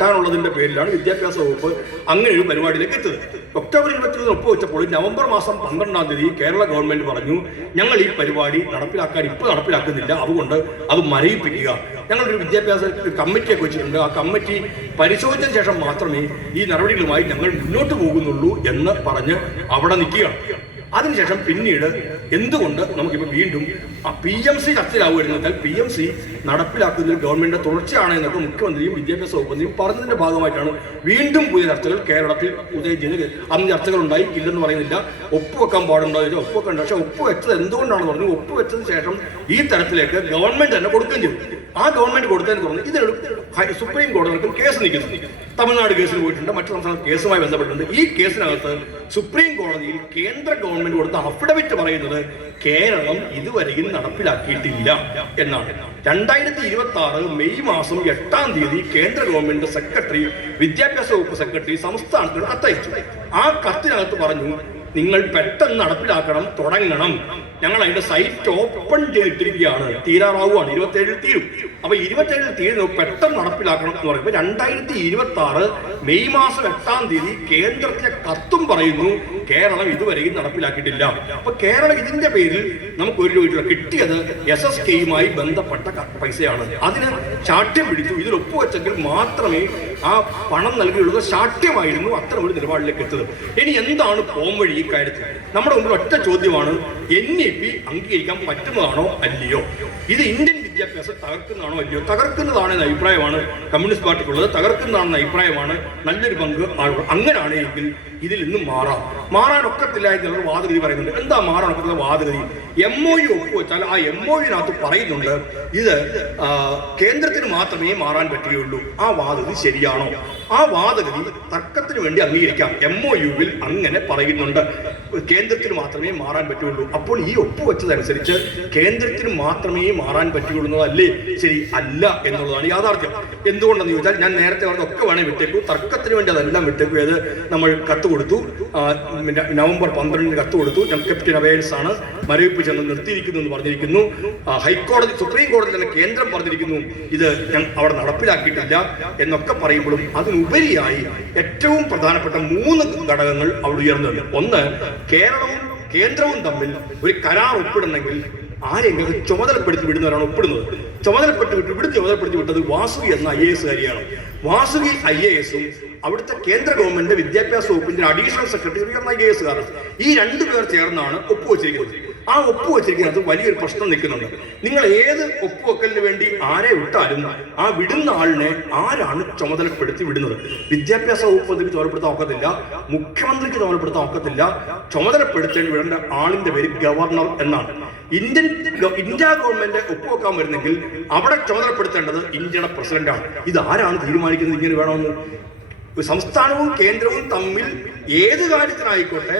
കിട്ടാനുള്ളതിന്റെ പേരിലാണ് വിദ്യാഭ്യാസ വകുപ്പ് അങ്ങനെ ഒരു പരിപാടിയിലേക്ക് എത്തുന്നത്. ഒക്ടോബർ 21 ഒപ്പുവെച്ചപ്പോൾ നവംബർ മാസം 12-ാം തീയതി കേരള ഗവൺമെന്റ് പറഞ്ഞു, ഞങ്ങൾ ഈ പരിപാടി നടപ്പിലാക്കുന്നില്ല, അതുകൊണ്ട് അത് മരവിപ്പിക്കുക. ഞങ്ങളൊരു വിദ്യാഭ്യാസ കമ്മിറ്റിയൊക്കെ വെച്ചിട്ടുണ്ട്. ആ കമ്മിറ്റി പരിശോധിച്ചതിന് ശേഷം മാത്രമേ ഈ നടപടികളുമായി ഞങ്ങൾ മുന്നോട്ട് പോകുന്നുള്ളൂ എന്ന് പറഞ്ഞ് അവിടെ നിൽക്കുകയാണ്. അതിനുശേഷം പിന്നീട് എന്തുകൊണ്ട് നമുക്കിപ്പോൾ വീണ്ടും PMC ചർച്ചയിലാവുകയായിരുന്നാൽ PMC നടപ്പിലാക്കുന്നതിൽ ഗവൺമെന്റിന്റെ തുടർച്ചയാണ് എന്നൊക്കെ മുഖ്യമന്ത്രിയും വിദ്യാഭ്യാസ വകുപ്പ് മന്ത്രിയും പറഞ്ഞതിന്റെ ഭാഗമായിട്ടാണ് വീണ്ടും പുതിയ ചർച്ചകൾ കേരളത്തിൽ ഉദയിച്ചത്. അന്ന് ചർച്ചകൾ ഉണ്ടായി, ഇല്ലെന്ന് പറയുന്നില്ല. ഒപ്പുവെക്കാൻ പാടുണ്ടോ ചോദിച്ചാൽ ഒപ്പുവെക്കണ്ട. പക്ഷെ ഒപ്പുവെച്ചത് എന്തുകൊണ്ടാണെന്ന് പറഞ്ഞു. ഒപ്പുവെച്ചതിന് ശേഷം ഈ തരത്തിലേക്ക് ഗവൺമെന്റ് തന്നെ കൊടുക്കുകയും ചെയ്തു. ആ ഗവൺമെന്റ് കൊടുത്തതിന് തുടർന്ന് ഇതിനൊരു സുപ്രീം കോടതികൾക്കും കേസ് നിൽക്കുന്നു. തമിഴ്നാട് കേസിൽ പോയിട്ടുണ്ട്, മറ്റു സംസ്ഥാന കേസുമായി ബന്ധപ്പെട്ടിട്ടുണ്ട്. ഈ കേസിനകത്ത് സുപ്രീം കോടതിയിൽ കേന്ദ്ര ഗവൺമെന്റ് കൊടുത്ത അഫിഡവിറ്റ് പറയുന്നത് കേരളം ഇതുവരെയും നടപ്പിലാക്കിയിട്ടില്ല എന്നാണ്. 2026 മെയ് മാസം 8-ാം തീയതി കേന്ദ്ര ഗവൺമെന്റ് സെക്രട്ടറി, വിദ്യാഭ്യാസ വകുപ്പ് സെക്രട്ടറി സംസ്ഥാനത്തിന് കത്തയച്ചു. ആ കത്തിനകത്ത് പറഞ്ഞു, നിങ്ങൾ പെട്ടെന്ന് നടപ്പിലാക്കണം, തുടങ്ങണം. ഞങ്ങൾ അതിന്റെ സൈറ്റ് ഓപ്പൺ ചെയ്തിട്ടിരിക്കുകയാണ്, തീരാറാവുകയാണ്, 27-ൽ തീരും. അപ്പൊ 27-ൽ തീരുന്നു, പെട്ടെന്ന് നടപ്പിലാക്കണം എന്ന് പറയുമ്പോൾ 2026 മെയ് മാസം 8-ാം തീയതി കേന്ദ്രത്തിലെ കത്തും പറയുന്നു കേരളം ഇതുവരെയും നടപ്പിലാക്കിയിട്ടില്ല. അപ്പൊ കേരളം ഇതിന്റെ പേരിൽ നമുക്ക് ഒരു രൂപ കിട്ടിയത് SSKയുമായി ബന്ധപ്പെട്ട പൈസയാണ്. അതിന് ശാഠ്യം പിടിച്ചു. ഇതിൽ ഒപ്പുവെച്ചെങ്കിൽ മാത്രമേ ആ പണം നൽകിയുള്ളത് ശാഠ്യമായിരുന്നു. അത്തരം ഒരു നിലപാടിലേക്ക് എത്തുന്നത്. ഇനി എന്താണ് പോംവഴി ഈ കാര്യത്തിൽ? നമ്മുടെ മുമ്പിൽ ഒറ്റ ചോദ്യമാണ്, NEP അംഗീകരിക്കാൻ പറ്റുന്നതാണോ അല്ലയോ? ഇത് ഇന്ത്യൻ വിദ്യാഭ്യാസം തകർക്കുന്നതാണോ അല്ലയോ? തകർക്കുന്നതാണെന്ന അഭിപ്രായമാണ് കമ്മ്യൂണിസ്റ്റ് പാർട്ടിക്കുള്ളത്. തകർക്കുന്നതാണെന്ന അഭിപ്രായമാണ് നല്ലൊരു പങ്ക് ആളുകൾ. അങ്ങനെയാണെങ്കിൽ ഇതിൽ നിന്നും മാറാനൊക്കത്തില്ല എന്നുള്ള വാദഗതി പറയുന്നുണ്ട്. എന്താ മാറാനൊക്കത്തില്ല വാദഗതി? MOU ഒപ്പുവെച്ചാൽ ആ MOUവിനകത്ത് പറയുന്നുണ്ട് ഇത് കേന്ദ്രത്തിന് മാത്രമേ മാറാൻ പറ്റുകയുള്ളൂ. ആ വാദഗതി ശരിയാണോ? ആ വാദഗതി തർക്കത്തിന് വേണ്ടി അംഗീകരിക്കാം. MOUവിൽ അങ്ങനെ പറയുന്നുണ്ട്, കേന്ദ്രത്തിന് മാത്രമേ മാറാൻ പറ്റുകയുള്ളൂ. അപ്പോൾ ഈ ഒപ്പുവെച്ചതനുസരിച്ച് കേന്ദ്രത്തിന് മാത്രമേ മാറാൻ പറ്റുകയുള്ളൂ എന്നതല്ലേ ശരി? അല്ല എന്നുള്ളതാണ് യാഥാർത്ഥ്യം. എന്തുകൊണ്ടെന്ന് ചോദിച്ചാൽ, ഞാൻ നേരത്തെ പറഞ്ഞതൊക്കെ വേണേൽ വിട്ടേക്കൂ, തർക്കത്തിന് വേണ്ടി അതെല്ലാം വിട്ടേക്കൂ. ഏത് നമ്മൾ കത്ത് കൊടുത്തു, നവംബർ 12-ന് കത്ത് കൊടുത്തു. കെപ്റ്റൻ അവേഴ്സ് ആണ് മരവിപ്പിച്ചെന്ന് നിർത്തിയിരിക്കുന്നു എന്ന് പറഞ്ഞിരിക്കുന്നു. ഹൈക്കോടതി, സുപ്രീം കോടതി തന്നെ കേന്ദ്രം പറഞ്ഞിരിക്കുന്നു ഇത് അവിടെ നടപ്പിലാക്കിയിട്ടില്ല എന്നൊക്കെ പറയുമ്പോഴും അതിനുപരിയായി ഏറ്റവും പ്രധാനപ്പെട്ട 3 ഘടകങ്ങൾ അവിടെ ഉയർന്നുണ്ട്. ഒന്ന്, കേരളവും കേന്ദ്രവും തമ്മിൽ ഒരു കരാർ ഒപ്പിടണമെങ്കിൽ ആരെങ്കിലും ചുമതലപ്പെടുത്തി വിടുന്നവരാണ് ഒപ്പിടുന്നത്. ചുമതലപ്പെടുത്തി വിട്ടത് വാസുകി എന്ന IAS കാരിയാണ്. വാസുകി IASഉം അവിടുത്തെ കേന്ദ്ര ഗവൺമെന്റ് വിദ്യാഭ്യാസ വകുപ്പിന്റെ അഡീഷണൽ സെക്രട്ടറി ഉയർന്ന IAS കാരൻ, ഈ 2 പേർ ചേർന്നാണ് ഒപ്പുവെച്ചിരിക്കുന്നത്. ആ ഒപ്പുവെച്ചിരിക്കുന്നത് വലിയൊരു പ്രശ്നം നിൽക്കുന്നുണ്ട്. നിങ്ങൾ ഏത് ഒപ്പുവെക്കലിന് വേണ്ടി ആരെ വിട്ടാലും ആ വിടുന്ന ആളിനെ ആരാണ് ചുമതലപ്പെടുത്തി വിടുന്നത്? വിദ്യാഭ്യാസ വകുപ്പ് മന്ത്രിക്ക് ചുമതലപ്പെടുത്താൻ ഒക്കത്തില്ല, മുഖ്യമന്ത്രിക്ക് ചുമതലപ്പെടുത്താൻ ഒക്കത്തില്ല. ചുമതലപ്പെടുത്തേണ്ടി വിടേണ്ട ആളിന്റെ പേര് ഗവർണർ എന്നാണ്. ഇന്ത്യ ഗവൺമെന്റ് ഒപ്പുവെക്കാൻ വരുന്നെങ്കിൽ അവിടെ ചുമതലപ്പെടുത്തേണ്ടത് ഇന്ത്യയുടെ പ്രസിഡന്റാണ്. ഇത് ആരാണ് തീരുമാനിക്കുന്നത് ഇങ്ങനെ വേണമെന്ന്? സംസ്ഥാനവും കേന്ദ്രവും തമ്മിൽ ഏത് കാര്യത്തിനായിക്കോട്ടെ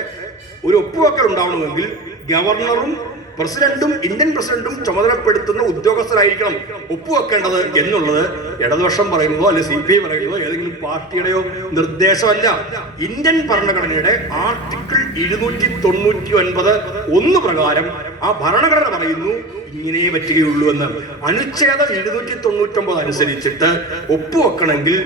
ഒരു ഒപ്പുവെക്കൽ ഉണ്ടാവണമെങ്കിൽ ഗവർണറും പ്രസിഡന്റും ഇന്ത്യൻ പ്രസിഡന്റും ചുമതലപ്പെടുത്തുന്ന ഉദ്യോഗസ്ഥരായിരിക്കണം ഒപ്പുവെക്കേണ്ടത് എന്നുള്ളത് ഇടതുപക്ഷം പറയുന്നതോ അല്ലെ CPI പറയുന്നതോ ഏതെങ്കിലും പാർട്ടിയുടെയോ നിർദ്ദേശമല്ല. ഇന്ത്യൻ ഭരണഘടനയുടെ ആർട്ടിക്കിൾ 299(1) പ്രകാരം ആ ഭരണഘടന പറയുന്നു ഇങ്ങനെ പറ്റുകയുള്ളൂ എന്ന്. അനുച്ഛേദം 299 അനുസരിച്ചിട്ട് ഒപ്പുവെക്കണമെങ്കിൽ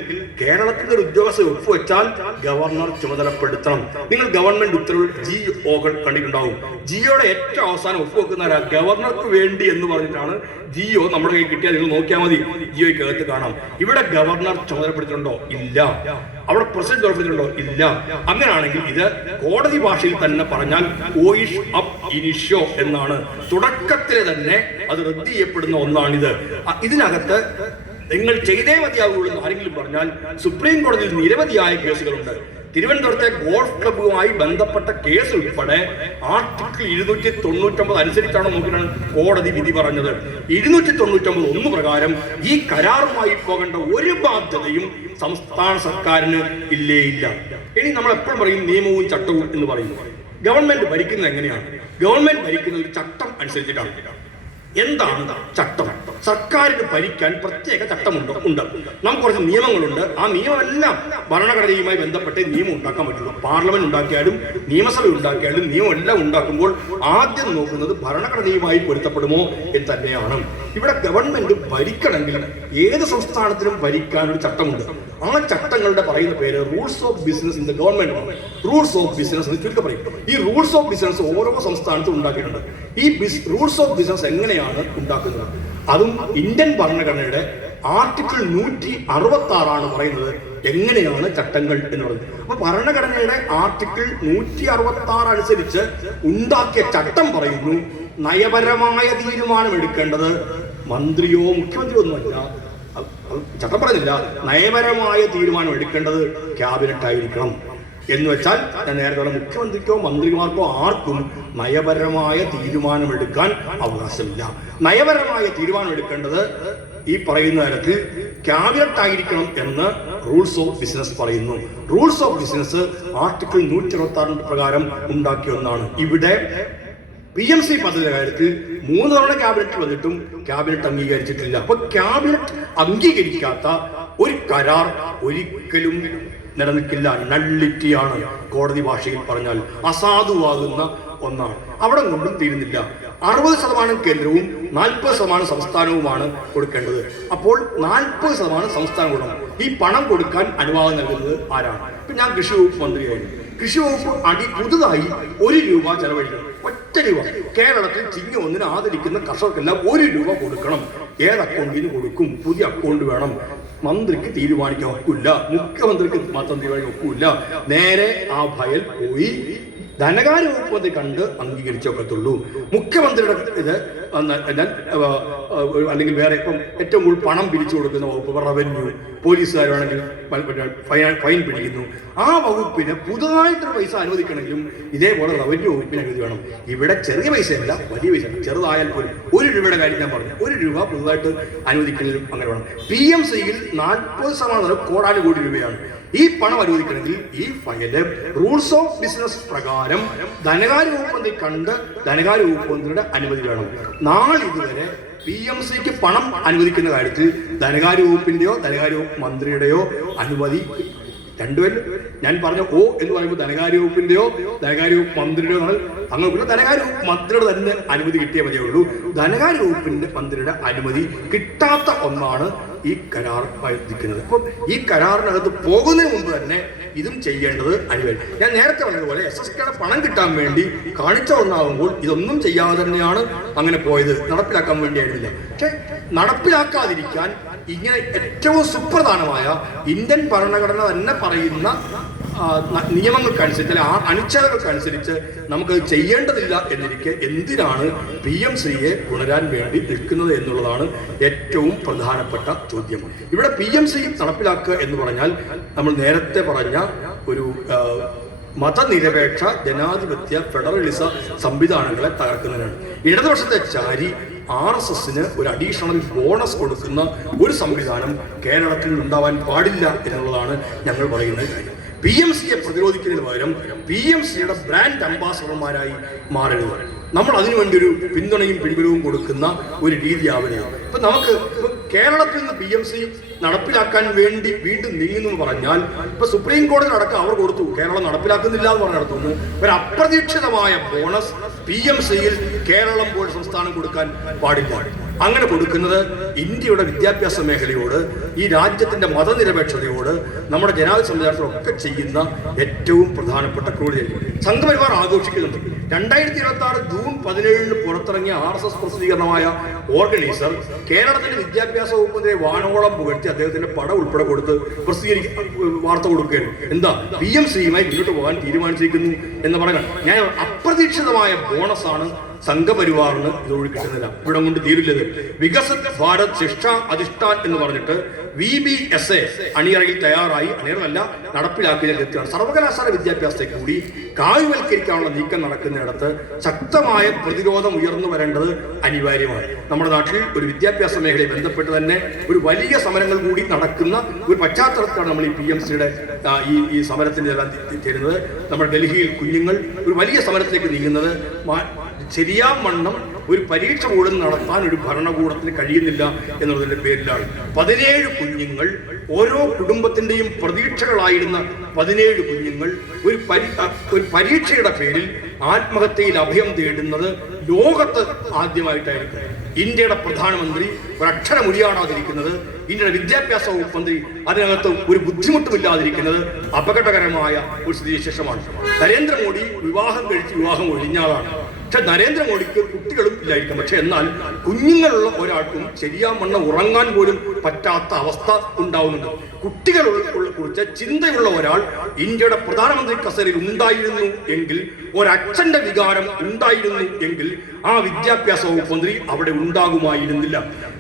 കേരളത്തിന്റെ ഒരു ഉദ്യോഗസ്ഥ ഒപ്പുവെച്ചാൽ ഗവർണർ ചുമതലപ്പെടുത്തണം. നിങ്ങൾ ഗവൺമെന്റ് ഉത്തരവ് GOകൾ കണ്ടിട്ടുണ്ടാവും. GOയുടെ ഏറ്റവും അവസാനം ഒപ്പുവെക്കുന്ന ഗവർണർക്ക് വേണ്ടി എന്ന് പറഞ്ഞിട്ടാണ് GO നമ്മുടെ കയ്യിൽ കിട്ടിയാൽ നിങ്ങൾ നോക്കിയാൽ മതി, GOയ്ക്ക് അകത്ത് കാണാം. ഇവിടെ ഗവർണർ ചുമതലപ്പെടുത്തിയിട്ടുണ്ടോ? ഇല്ല. അവിടെ പ്രസിഡന്റ് ചുമതലപ്പെടുത്തിയിട്ടുണ്ടോ? ഇല്ല. അങ്ങനെയാണെങ്കിൽ ഇത് കോടതി ഭാഷയിൽ തന്നെ പറഞ്ഞാൽ ഓയിഷ് അപ് ഇനിഷ്യോ എന്നാണ്. തുടക്കത്തിലെ തന്നെ അത് റദ്ദ് ചെയ്യപ്പെടുന്ന ഒന്നാണിത്. ഇതിനകത്ത് നിങ്ങൾ ചെയ്തേ മതിയാവുള്ളൂ എന്ന് ആരെങ്കിലും പറഞ്ഞാൽ സുപ്രീം കോടതിയിൽ നിരവധിയായ കേസുകളുണ്ട്. തിരുവനന്തപുരത്തെ ഗോൾഫ് ക്ലബ്ബുമായി ബന്ധപ്പെട്ട കേസ് ഉൾപ്പെടെ ആർട്ടിക്കിൾ 299 അനുസരിച്ചാണ് നോക്കിയാണ് കോടതി വിധി പറഞ്ഞത്. 299(1) പ്രകാരം ഈ കരാറുമായി പോകേണ്ട ഒരു ബാധ്യതയും സംസ്ഥാന സർക്കാരിന് ഇല്ല. ഇനി നമ്മൾ എപ്പോഴും പറയും നിയമവും ചട്ടവും എന്ന് പറയും. ഗവൺമെന്റ് ഭരിക്കുന്നത് എങ്ങനെയാണ്? ഗവൺമെന്റ് ഭരിക്കുന്ന ഒരു ചട്ടം അനുസരിച്ചിട്ടാണ്. എന്താണ് ചട്ടം? സർക്കാരിന് ഭരിക്കാൻ പ്രത്യേക ചട്ടമുണ്ട്. നമുക്ക് കുറച്ച് നിയമങ്ങളുണ്ട്. ആ നിയമമെല്ലാം ഭരണഘടനയുമായി ബന്ധപ്പെട്ട് നിയമം ഉണ്ടാക്കാൻ പറ്റുള്ളൂ. പാർലമെന്റ് ഉണ്ടാക്കിയാലും നിയമസഭ ഉണ്ടാക്കിയാലും നിയമം എല്ലാം ഉണ്ടാക്കുമ്പോൾ ആദ്യം നോക്കുന്നത് ഭരണഘടനയുമായി പൊരുത്തപ്പെടുമോ എന്ന് തന്നെയാണ്. ഇവിടെ ഗവൺമെന്റ് ഭരിക്കണമെങ്കിൽ ഏത് സംസ്ഥാനത്തിനും ഭരിക്കാൻ ഒരു ചട്ടമുണ്ട്. ആ ചട്ടങ്ങളുടെ പറയുന്ന പേര് rules of business in the government. Rules of business എന്ന് ചുരുക്കം പറയും. ഈ റൂൾസ് ഓഫ് ബിസിനസ് ഓരോ സംസ്ഥാനത്തും ഉണ്ടാക്കിയിട്ടുണ്ട്. ഈ റൂൾസ് ഓഫ് ബിസിനസ് എങ്ങനെയാണ് ഉണ്ടാക്കുന്നത്? അതും ഇന്ത്യൻ ഭരണഘടനയുടെ ആർട്ടിക്കിൾ 166 പറയുന്നത് എങ്ങനെയാണ് ചട്ടങ്ങൾ എന്ന് പറയുന്നത്. അപ്പൊ ഭരണഘടനയുടെ ആർട്ടിക്കിൾ 166 അനുസരിച്ച് ഉണ്ടാക്കിയ ചട്ടം പറയുന്നു, നയപരമായ തീരുമാനം എടുക്കേണ്ടത് മന്ത്രിയോ മുഖ്യമന്ത്രിയോ ഒന്നുമല്ല. ചട്ടം പറയുന്നില്ല നയപരമായ തീരുമാനം എടുക്കേണ്ടത് ക്യാബിനറ്റ് ആയിരിക്കണം എന്ന് വെച്ചാൽ, ഞാൻ നേരത്തെ പറഞ്ഞ മുഖ്യമന്ത്രിക്കോ മന്ത്രിമാർക്കോ ആർക്കും നയപരമായ തീരുമാനമെടുക്കാൻ അവകാശമില്ല. നയപരമായ തീരുമാനം എടുക്കേണ്ടത് ഈ പറയുന്ന തരത്തിൽ ക്യാബിനറ്റ് ആയിരിക്കണം എന്ന് റൂൾസ് ഓഫ് ബിസിനസ് പറയുന്നു. റൂൾസ് ഓഫ് ബിസിനസ് ആർട്ടിക്കിൾ 166 പ്രകാരം ഉണ്ടാക്കിയ ഒന്നാണ്. ഇവിടെ PMC പദ്ധതിയുടെ കാര്യത്തിൽ 3 തവണ ക്യാബിനറ്റ് വന്നിട്ടും ക്യാബിനറ്റ് അംഗീകരിച്ചിട്ടില്ല. അപ്പൊ ക്യാബിനറ്റ് അംഗീകരിക്കാത്ത ഒരു കരാർ ഒരിക്കലും നിലനിൽക്കില്ല. നള്ളിറ്റിയാണ്, കോടതി ഭാഷയിൽ പറഞ്ഞാൽ അസാധുവാകുന്ന ഒന്നാണ്. അവിടെ കൊണ്ടും തീരുന്നില്ല. 60% കേന്ദ്രവും 40% സംസ്ഥാനവുമാണ് കൊടുക്കേണ്ടത്. അപ്പോൾ 40% സംസ്ഥാനം കൊടുക്കണം. ഈ പണം കൊടുക്കാൻ അനുവാദം നൽകുന്നത് ആരാണ്? ഇപ്പൊ ഞാൻ കൃഷി വകുപ്പ് മന്ത്രിയായിരുന്നു. കൃഷി വകുപ്പ് പുതുതായി 1 രൂപ ചെലവഴിക്കണം. ഒറ്റ രൂപ. കേരളത്തിൽ ചിങ്ങ 1 ആദരിക്കുന്ന കർഷകർക്കെല്ലാം 1 രൂപ കൊടുക്കണം. ഏത് അക്കൗണ്ടിന് കൊടുക്കും? പുതിയ അക്കൗണ്ട് വേണം. മന്ത്രിക്ക് തീരുമാനിക്കാൻ ഒക്കില്ല, മുഖ്യമന്ത്രിക്ക് മാത്രം തീരുമാനിക്കാൻ ഒക്കില്ല. നേരെ ആ ഫയൽ പോയി ധനകാര്യ വകുപ്പ് കണ്ട് അംഗീകരിച്ചൊക്കത്തുള്ളൂ. മുഖ്യമന്ത്രിയുടെ ഇത് അല്ലെങ്കിൽ വേറെ ഇപ്പം ഏറ്റവും കൂടുതൽ പണം പിരിച്ചു കൊടുക്കുന്ന വകുപ്പ് റവന്യൂ, പോലീസുകാരാണെങ്കിൽ ഫൈൻ പിടിക്കുന്നു. ആ വകുപ്പിന് പുതുതായിട്ടൊരു പൈസ അനുവദിക്കണമെങ്കിലും ഇതേപോലെ റവന്യൂ വകുപ്പിന് അനുമതി വേണം. ഇവിടെ ചെറിയ പൈസയല്ല, വലിയ പൈസ. ചെറുതായാൽ പോലും 1 രൂപയുടെ കാര്യം ഞാൻ പറഞ്ഞു. 1 രൂപ പുതുതായിട്ട് അനുവദിക്കുന്നതിലും അങ്ങനെ വേണം. PMCയിൽ 40% കോടാനുകോടി രൂപയാണ്. ഈ പണം അനുവദിക്കണമെങ്കിൽ ഈ ഫയല് റൂൾസ് ഓഫ് ബിസിനസ് പ്രകാരം ധനകാര്യ വകുപ്പ് മന്ത്രി കണ്ട് ധനകാര്യ വകുപ്പ് മന്ത്രിയുടെ അനുമതി വേണം. നാളിതുവരെ PMCക്ക് പണം അനുവദിക്കുന്ന കാര്യത്തിൽ ധനകാര്യ വകുപ്പിന്റെയോ ധനകാര്യ വകുപ്പ് മന്ത്രിയുടെയോ അനുമതി രണ്ടുപേരും ഞാൻ പറഞ്ഞ ഓ എന്ന് പറയുമ്പോൾ ധനകാര്യ വകുപ്പിന്റെയോ ധനകാര്യ വകുപ്പ് മന്ത്രിയുടെയോ അങ്ങനെ ധനകാര്യ വകുപ്പ് മന്ത്രിയുടെ തന്നെ അനുമതി കിട്ടിയേ മതിയുള്ളൂ. ധനകാര്യ വകുപ്പിന്റെ മന്ത്രിയുടെ അനുമതി കിട്ടാത്ത ഒന്നാണ് ഈ കരാർ വഹിക്കുന്നത്. അപ്പം ഈ കരാറിനകത്ത് പോകുന്നതിന് മുമ്പ് തന്നെ ഇതും ചെയ്യേണ്ടത് അനിവാര്യം. ഞാൻ നേരത്തെ പറഞ്ഞതുപോലെ SSKയുടെ പണം കിട്ടാൻ വേണ്ടി കാണിച്ച ഒന്നാകുമ്പോൾ ഇതൊന്നും ചെയ്യാതെ തന്നെയാണ് അങ്ങനെ പോയത്. നടപ്പിലാക്കാൻ വേണ്ടിയായിരുന്നില്ല. പക്ഷെ നടപ്പിലാക്കാതിരിക്കാൻ ഇങ്ങനെ ഏറ്റവും സുപ്രധാനമായ ഇന്ത്യൻ ഭരണഘടന തന്നെ പറയുന്ന നിയമങ്ങൾക്കനുസരിച്ച് അല്ലെ ആ അനുച്ഛേദങ്ങൾക്കനുസരിച്ച് നമുക്കത് ചെയ്യേണ്ടതില്ല എന്നിരിക്കെ എന്തിനാണ് PMCയെ പുണരാൻ വേണ്ടി നിൽക്കുന്നത് എന്നുള്ളതാണ് ഏറ്റവും പ്രധാനപ്പെട്ട ചോദ്യം. ഇവിടെ PMC നടപ്പിലാക്കുക എന്ന് പറഞ്ഞാൽ നമ്മൾ നേരത്തെ പറഞ്ഞ ഒരു മതനിരപേക്ഷ ജനാധിപത്യ ഫെഡറലിസ സംവിധാനങ്ങളെ തകർക്കുന്നതിനാണ്. ഇടതുപക്ഷത്തെ ചാരി RSSന് ഒരു അഡീഷണൽ ബോണസ് കൊടുക്കുന്ന ഒരു സംവിധാനം കേരളത്തിൽ ഉണ്ടാവാൻ പാടില്ല എന്നുള്ളതാണ് ഞങ്ങൾ പറയുന്ന കാര്യം. PMCയെ പ്രതിരോധിക്കുന്നതിന് പകരം PMCയുടെ ബ്രാൻഡ് അംബാസഡർമാരായി മാറരുത്. നമ്മൾ അതിനുവേണ്ടി ഒരു പിന്തുണയും പിൻബലവും കൊടുക്കുന്ന ഒരു രീതിയാവരുത്. ഇപ്പൊ നമുക്ക് കേരളത്തിൽ നിന്ന് PMC നടപ്പിലാക്കാൻ വേണ്ടി വീണ്ടും നീങ്ങുന്നു പറഞ്ഞാൽ ഇപ്പൊ സുപ്രീം കോടതി അടക്കം അവർ കൊടുത്തു, കേരളം നടപ്പിലാക്കുന്നില്ല എന്ന് പറഞ്ഞ് നടത്തുന്നു. ഒരു അപ്രതീക്ഷിതമായ ബോണസ് PMCയിൽ കേരളം പോലെ സംസ്ഥാനം കൊടുക്കാൻ പാടില്ല. അങ്ങനെ കൊടുക്കുന്നത് ഇന്ത്യയുടെ വിദ്യാഭ്യാസ മേഖലയോട്, ഈ രാജ്യത്തിന്റെ മതനിരപേക്ഷതയോട്, നമ്മുടെ ജനാധിപത്യ സംവിധാനത്തിലൊക്കെ ചെയ്യുന്ന ഏറ്റവും പ്രധാനപ്പെട്ട ക്രൂരതയായിരിക്കും. സംഘപരിവാർ ആഘോഷിക്കുന്നുണ്ട്. 2026 ജൂൺ 17 പുറത്തിറങ്ങിയ RSS പ്രസിദ്ധീകരണമായ ഓർഗനൈസർ കേരളത്തിന്റെ വിദ്യാഭ്യാസ വകുപ്പിന്റെ വാനോളം പുകഴ്ത്തി അദ്ദേഹത്തിന്റെ പടം ഉൾപ്പെടെ കൊടുത്ത് വാർത്ത കൊടുക്കുകയാണ്. എന്താ PMCയുമായി മുന്നോട്ട് പോകാൻ തീരുമാനിച്ചിരിക്കുന്നു എന്ന് പറയുന്നത്. ഞാൻ അപ്രതീക്ഷിതമായ ബോണസാണ് സംഘപരിവാറിന് ഇതോട് കിട്ടുന്നില്ല. ഇവിടെ കൊണ്ട് തീരില്ലത്. വികസിത് ഭാരത് ശിക്ഷ അധിഷ്ഠാൻ എന്ന് പറഞ്ഞിട്ട് VBSA അണിയറയിൽ തയ്യാറായി, അണിയറല്ല നടപ്പിലാക്കിയ ലക്ഷ്യമാണ്. സർവകലാശാല വിദ്യാഭ്യാസത്തെ കൂടി കാവ്യവൽക്കരിക്കാനുള്ള നീക്കം നടക്കുന്നിടത്ത് ശക്തമായ പ്രതിരോധം ഉയർന്നു വരേണ്ടത് അനിവാര്യമാണ്. നമ്മുടെ നാട്ടിൽ ഒരു വിദ്യാഭ്യാസ മേഖലയെ ബന്ധപ്പെട്ട് തന്നെ ഒരു വലിയ സമരങ്ങൾ കൂടി നടക്കുന്ന ഒരു പശ്ചാത്തലത്തിലാണ് നമ്മൾ ഈ PMCയുടെ ഈ സമരത്തിന്റെ എല്ലാം ചേരുന്നത്. നമ്മുടെ ഡൽഹിയിൽ കുഞ്ഞുങ്ങൾ ഒരു വലിയ സമരത്തിലേക്ക് നീങ്ങുന്നത് ശരിയാവണ്ണം ഒരു പരീക്ഷ പോലും നടത്താൻ ഒരു ഭരണകൂടത്തിന് കഴിയുന്നില്ല എന്നുള്ളതിന്റെ പേരിലാണ്. 17 കുഞ്ഞുങ്ങൾ, ഓരോ കുടുംബത്തിന്റെയും പ്രതീക്ഷകളായിരുന്ന 17 കുഞ്ഞുങ്ങൾ ഒരു പരീക്ഷയുടെ പേരിൽ ആത്മഹത്യയിൽ അഭയം തേടുന്നത് ലോകത്ത് ആദ്യമായിട്ടായിരിക്കും. ഇന്ത്യയുടെ പ്രധാനമന്ത്രി ഒരക്ഷരം ഉരിയാടാതിരിക്കുന്നത്, ഇന്ത്യയുടെ വിദ്യാഭ്യാസ വകുപ്പ് മന്ത്രി അതിനകത്ത് ഒരു ബുദ്ധിമുട്ടുമില്ലാതിരിക്കുന്നത് അപകടകരമായ ഒരു സ്ഥിതിവിശേഷമാണ്. നരേന്ദ്രമോദി വിവാഹം കഴിച്ച് വിവാഹം ഒഴിഞ്ഞാളാണ്. പക്ഷെ നരേന്ദ്രമോദിക്ക് കുട്ടികളും ഇല്ലായിരിക്കും. പക്ഷെ എന്നാൽ കുഞ്ഞുങ്ങളുള്ള ഒരാൾക്കും ശരിയാവണ്ണം ഉറങ്ങാൻ പോലും പറ്റാത്ത അവസ്ഥ ഉണ്ടാവുന്നുണ്ട്. കുട്ടികളെ കുറിച്ച് ചിന്തയുള്ള ഒരാൾ ഇന്ത്യയുടെ പ്രധാനമന്ത്രി കസേരയിൽ ഉണ്ടായിരുന്നു എങ്കിൽ, ഒരച്ഛന്റെ വികാരം ഉണ്ടായിരുന്നു എങ്കിൽ ആ വിദ്യാഭ്യാസ വകുപ്പ് മന്ത്രി അവിടെ ഉണ്ടാകുമായിരുന്നില്ല.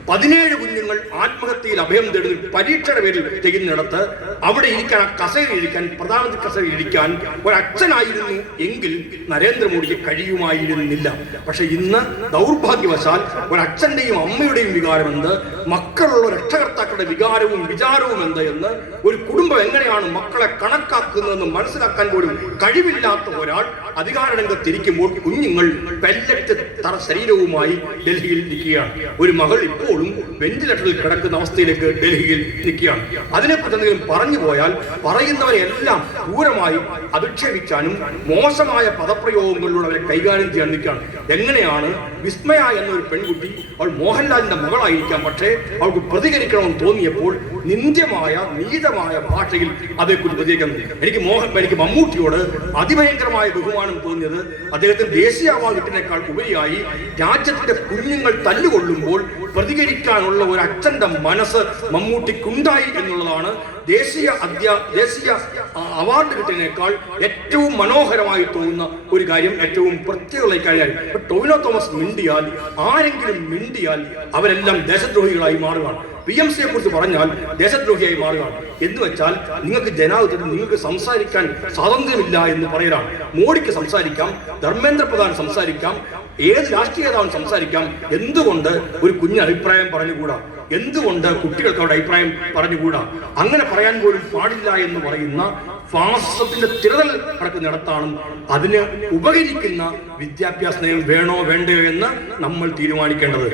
17 കുഞ്ഞുങ്ങൾ ആത്മഹത്യയിൽ അഭയം തേടുന്ന പരീക്ഷയുടെ പേരിൽ ചെയ്യുന്നിടത്ത് അവിടെ ഇരിക്കാൻ, കസേരയിൽ ഇരിക്കാൻ, പ്രധാനമന്ത്രി കസേരയിൽ ഇരിക്കാൻ ഒരച്ഛനായിരുന്നു എങ്കിൽ നരേന്ദ്രമോദിക്ക് കഴിയുമായിരുന്നില്ല. പക്ഷെ ഇന്ന് ദൗർഭാഗ്യവശാൽ ഒരച്ഛന്റെയും അമ്മയുടെയും വികാരം എന്ത്, മക്കളുള്ള രക്ഷകർത്താക്കളുടെ വികാരവും വിചാരവും എന്ത് എന്ന്, ഒരു കുടുംബം എങ്ങനെയാണ് മക്കളെ കണക്കാക്കുന്നതെന്ന് മനസ്സിലാക്കാൻ പോലും കഴിവില്ലാത്ത ഒരാൾ അധികാര രംഗത്തിരിക്കുമ്പോൾ കുഞ്ഞുങ്ങൾ പെല്ലറ്റ് ശരീരവുമായി ഡൽഹിയിൽ നിൽക്കുകയാണ്. ഒരു മകൾ ഇപ്പോഴും വെന്റിലേറ്ററിൽ കിടക്കുന്ന അവസ്ഥയിലേക്ക് ഡൽഹിയിൽ നിൽക്കുകയാണ്. അതിനെക്കുറിച്ച് എന്തെങ്കിലും പറഞ്ഞു പോയാൽ പറയുന്നവരെല്ലാം ക്രൂരമായി അധിക്ഷേപിക്കാനും മോശമായ പദപ്രയോഗങ്ങളിലൂടെ അവരെ കൈകാര്യം ചെയ്യാൻ നിൽക്കുകയാണ്. എങ്ങനെയാണ് വിസ്മയ എന്നൊരു പെൺകുട്ടി, അവൾ മോഹൻലാലിന്റെ മകളായിരിക്കാം, പക്ഷേ അവൾക്ക് പ്രതികരിക്കണമെന്ന് തോന്നിയപ്പോൾ നിന്ദ്യമായ നീതമായ ഭാഷയിൽ അതേക്കുറിച്ച് പ്രതികരിക്കുന്നത്. എനിക്ക് മമ്മൂട്ടിയോട് അതിഭയങ്കരമായ ബഹുമാനം തോന്നിയത് അദ്ദേഹത്തിന് ദേശീയ അവാർഡ് കിട്ടുന്നതിനേക്കാൾ ഉപരിയായി രാജ്യത്തിന്റെ കുഞ്ഞുങ്ങൾ തല്ലുകൊള്ളുമ്പോൾ പ്രതികരിക്കാനുള്ള ഒരു അച്ഛന്റെ മനസ്സ് മമ്മൂട്ടിക്കുണ്ടായി എന്നുള്ളതാണ് ദേശീയ അവാർഡ് കിട്ടുന്നതിനേക്കാൾ ഏറ്റവും മനോഹരമായി തോന്നുന്ന ഒരു കാര്യം, ഏറ്റവും പ്രത്യേകമുള്ള കാര്യം. ടൊവിനോ തോമസ് മിണ്ടിയാൽ, ആരെങ്കിലും മിണ്ടിയാൽ അവരെല്ലാം ദേശദ്രോഹികളായി മാറുകയാണ്. PMCയെ കുറിച്ച് പറഞ്ഞാൽ ദേശദ്രോഹിയായി മാറുകയാണ്. എന്ന് വെച്ചാൽ നിങ്ങൾക്ക് ജനാധിപത്യത്തിൽ നിങ്ങൾക്ക് സംസാരിക്കാൻ സ്വാതന്ത്ര്യമില്ല എന്ന് പറയലാണ്. മോഡിക്ക് സംസാരിക്കാം, ധർമ്മേന്ദ്ര പ്രധാൻ സംസാരിക്കാം, ഏത് രാഷ്ട്രീയ നേതാവും സംസാരിക്കാം. എന്തുകൊണ്ട് ഒരു കുഞ്ഞ് അഭിപ്രായം പറഞ്ഞുകൂടാ? എന്തുകൊണ്ട് കുട്ടികൾക്ക് അവരുടെ അഭിപ്രായം പറഞ്ഞുകൂടാ? അങ്ങനെ പറയാൻ പോലും പാടില്ല എന്ന് പറയുന്ന ഫാസിസത്തിന്റെ തിരതൽ നടക്കുന്നിടത്താണ് അതിന് ഉപകരിക്കുന്ന വിദ്യാഭ്യാസ നയം വേണോ വേണ്ടയോ എന്ന് നമ്മൾ തീരുമാനിക്കേണ്ടത്.